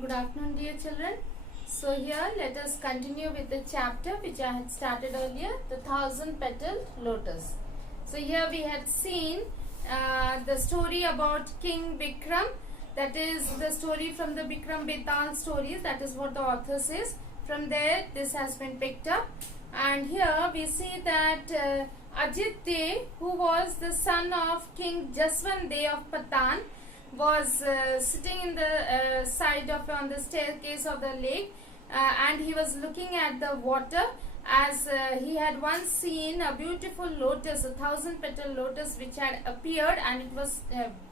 Good afternoon, dear children. So here let us continue with the chapter which I had started earlier, the thousand petaled lotus. So here we had seen the story about King Vikram. That is the story from the Vikram Betal stories. That is what the author says. From there this has been picked up. And here we see that Ajit Dey, who was the son of King Jaswant Dey of Patan, was sitting in the side of on the staircase of the lake, and he was looking at the water as he had once seen a beautiful lotus, a thousand petal lotus which had appeared, and it was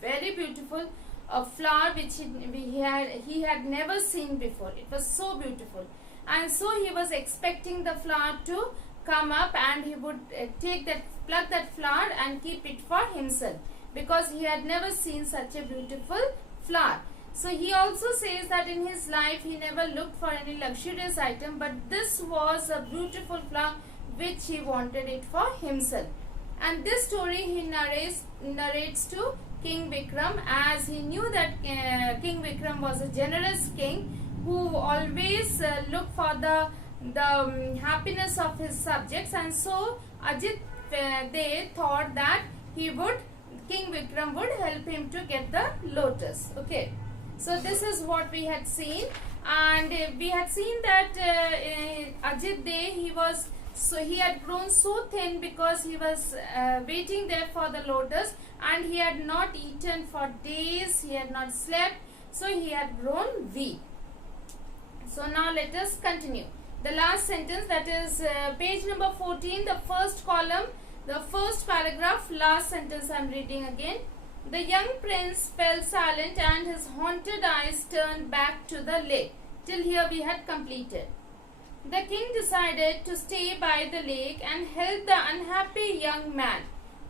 very beautiful, a flower which he had never seen before. It was so beautiful, and so he was expecting the flower to come up, and he would pluck that flower and keep it for himself, because he had never seen such a beautiful flower. So he also says that in his life he never looked for any luxurious item, but this was a beautiful flower which he wanted it for himself. And this story he narrates to King Vikram, as he knew that King Vikram was a generous king who always looked for the happiness of his subjects, and so Ajit Dey thought that King Vikram would help him to get the lotus. Okay, so this is what we had seen, and we had seen that Ajit Dey, he had grown so thin because he was waiting there for the lotus, and he had not eaten for days, he had not slept, so he had grown weak. So now let us continue. The last sentence, that is page number 14, the first column, the first paragraph, last sentence I am reading again. The young prince fell silent and his haunted eyes turned back to the lake. Till here we had completed. The king decided to stay by the lake and help the unhappy young man.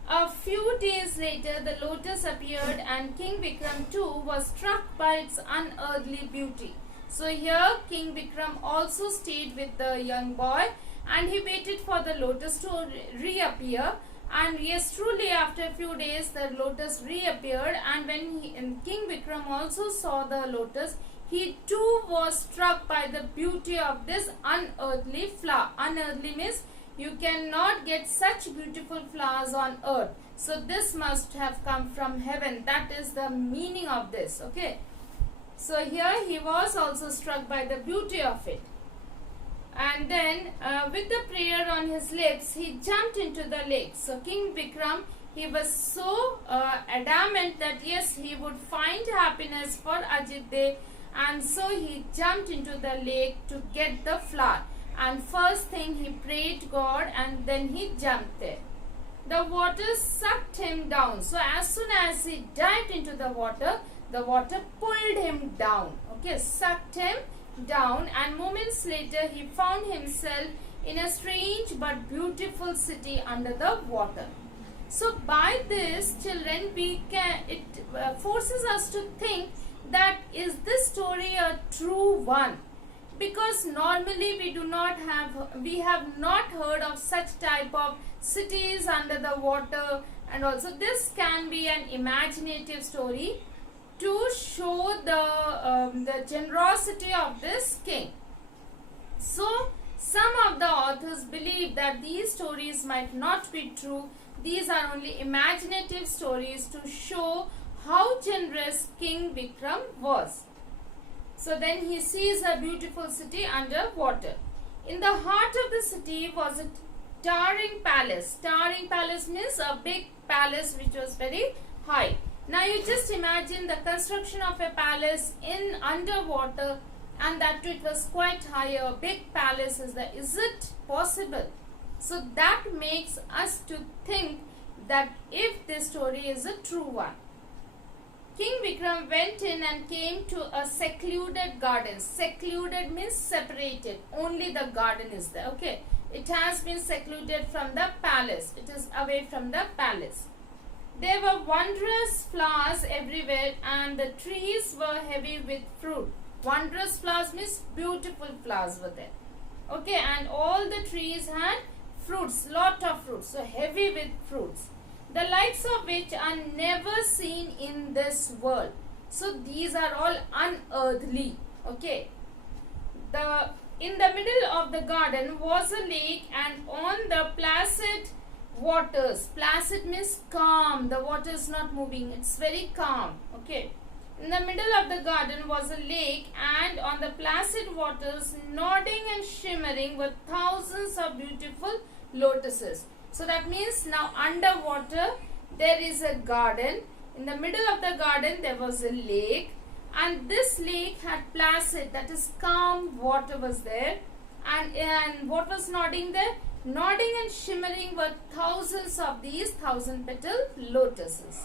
A few days later the lotus appeared, and King Vikram too was struck by its unearthly beauty. So here King Vikram also stayed with the young boy, and he waited for the lotus to reappear. And yes, truly after a few days the lotus reappeared, and when King Vikram also saw the lotus, he too was struck by the beauty of this unearthly flower. Unearthly means you cannot get such beautiful flowers on earth. So this must have come from heaven. That is the meaning of this. Okay. So here he was also struck by the beauty of it. And then with the prayer on his lips, he jumped into the lake. So King Vikram, he was so adamant that yes, he would find happiness for Ajit Dey, and so he jumped into the lake to get the flower. And first thing he prayed God, and then he jumped there. The water sucked him down. So as soon as he dived into the water pulled him down. Okay, sucked him down, and moments later he found himself in a strange but beautiful city under the water. So by this, children, it forces us to think that is this story a true one, because normally we have not heard of such type of cities under the water, and also this can be an imaginative story to show the generosity of this king. So some of the authors believe that these stories might not be true. These are only imaginative stories to show how generous King Vikram was. So then he sees a beautiful city under water. In the heart of the city was a towering palace. Towering palace means a big palace which was very high. Now you just imagine the construction of a palace in underwater, and that too it was quite high. A big palace is it possible? So that makes us to think that if this story is a true one. King Vikram went in and came to a secluded garden. Secluded means separated. Only the garden is there. Okay. It has been secluded from the palace. It is away from the palace. There were wondrous flowers everywhere, and the trees were heavy with fruit. Wondrous flowers means beautiful flowers were there. Okay, and all the trees had fruits, lot of fruits, so heavy with fruits, the likes of which are never seen in this world. So these are all unearthly. Okay. In the middle of the garden was a lake, and on the placid waters. Placid means calm. The water is not moving. It's very calm. Okay. In the middle of the garden was a lake, and on the placid waters, nodding and shimmering, were thousands of beautiful lotuses. So that means now underwater there is a garden. In the middle of the garden there was a lake, and this lake had placid, that is calm water was there. And what was nodding there? Nodding and shimmering were thousands of these 1,000-petal lotuses.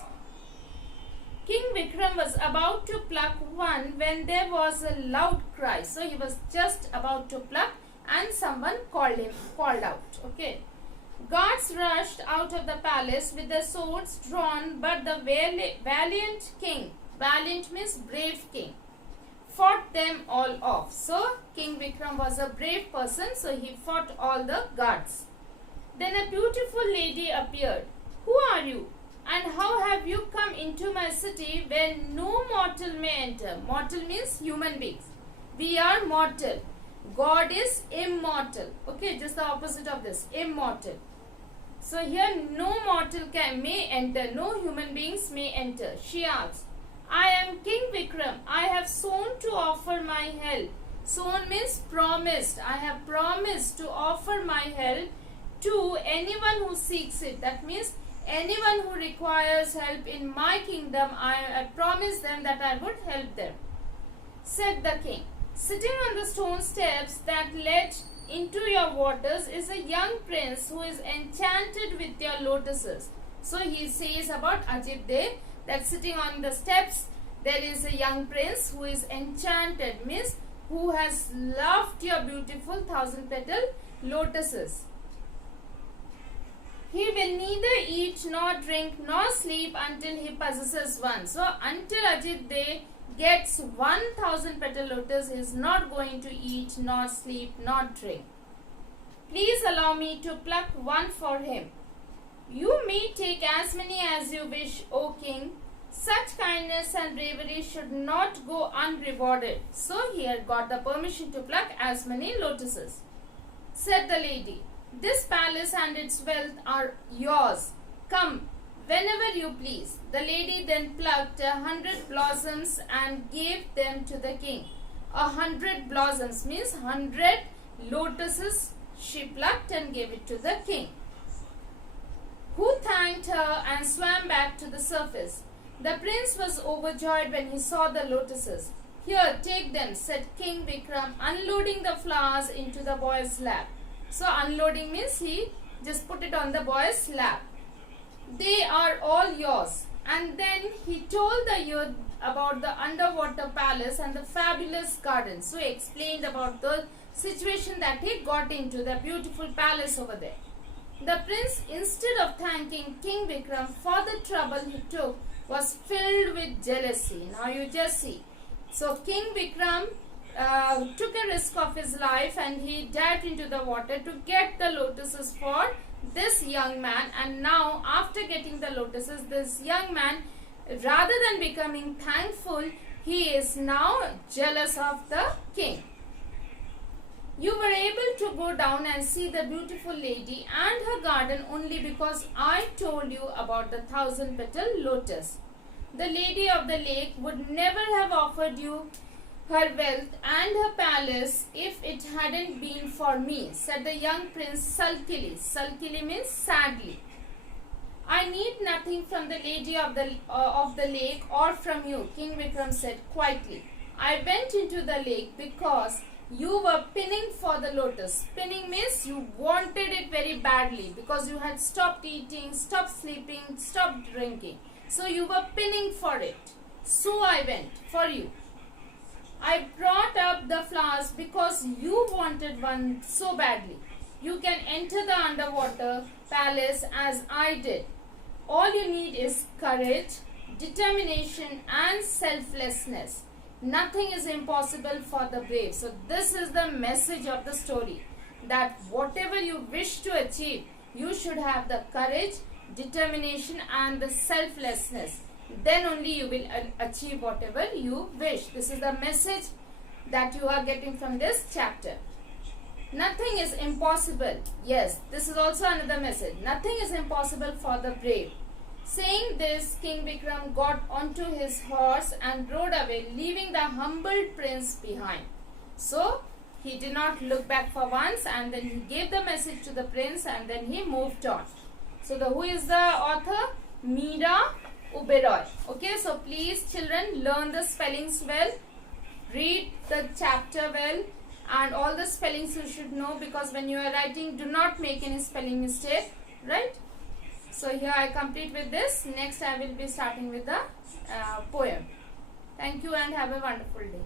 King Vikram was about to pluck one when there was a loud cry. So he was just about to pluck, and someone called out. Okay. Guards rushed out of the palace with their swords drawn, but the valiant king, valiant means brave king, fought them all off. So King Vikram was a brave person, so he fought all the guards. Then a beautiful lady appeared. Who are you? And how have you come into my city where no mortal may enter? Mortal means human beings. We are mortal. God is immortal. Okay, just the opposite of this, immortal. So here no mortal may enter, no human beings may enter. She asked, I am King Vikram. I have sworn to offer my help. Sworn means promised. I have promised to offer my help to anyone who seeks it. That means anyone who requires help in my kingdom, I promise them that I would help them. Said the king, sitting on the stone steps that led into your waters is a young prince who is enchanted with your lotuses. So he says about Ajit Dev that sitting on the steps there is a young prince who is enchanted, means who has loved your beautiful 1,000-petal lotuses. He will neither eat nor drink nor sleep until he possesses one. So until Ajit Dev gets 1,000-petal lotus, he is not going to eat nor sleep nor drink. Please allow me to pluck one for him. You may take as many as you wish, O king. Such kindness and bravery should not go unrewarded. So he had got the permission to pluck as many lotuses. Said the lady, this palace and its wealth are yours. Come, whenever you please. The lady then plucked 100 blossoms and gave them to the king. 100 blossoms means 100 lotuses she plucked and gave it to the king, who thanked her and swam back to the surface. The prince was overjoyed when he saw the lotuses. Here, take them, said King Vikram, unloading the flowers into the boy's lap. So unloading means he just put it on the boy's lap. They are all yours. And then he told the youth about the underwater palace and the fabulous garden. So he explained about the situation that he got into, the beautiful palace over there. The prince, instead of thanking King Vikram for the trouble he took, was filled with jealousy. Now you just see. So King Vikram took a risk of his life and he dived into the water to get the lotuses for this young man. And now after getting the lotuses, this young man, rather than becoming thankful, he is now jealous of the king. You were able to go down and see the beautiful lady and her garden only because I told you about the 1,000-petal lotus. The lady of the lake would never have offered you her wealth and her palace if it hadn't been for me, said the young prince sulkily. Sulkily means sadly. I need nothing from the lady of the lake or from you, King Vikram said quietly. I went into the lake because you were pinning for the lotus. Pinning means you wanted it very badly because you had stopped eating, stopped sleeping, stopped drinking. So you were pinning for it. So I went for you. I brought up the flowers because you wanted one so badly. You can enter the underwater palace as I did. All you need is courage, determination and selflessness. Nothing is impossible for the brave. So this is the message of the story, that whatever you wish to achieve, you should have the courage, determination and the selflessness. Then only you will achieve whatever you wish. This is the message that you are getting from this chapter. Nothing is impossible. Yes, this is also another message. Nothing is impossible for the brave. Saying this, King Vikram got onto his horse and rode away, leaving the humbled prince behind. So, he did not look back for once, and then he gave the message to the prince, and then he moved on. So, who is the author? Meera Oberoi. Okay, so please children, learn the spellings well. Read the chapter well. And all the spellings you should know, because when you are writing, do not make any spelling mistake, right? So here I complete with this. Next I will be starting with the poem. Thank you and have a wonderful day.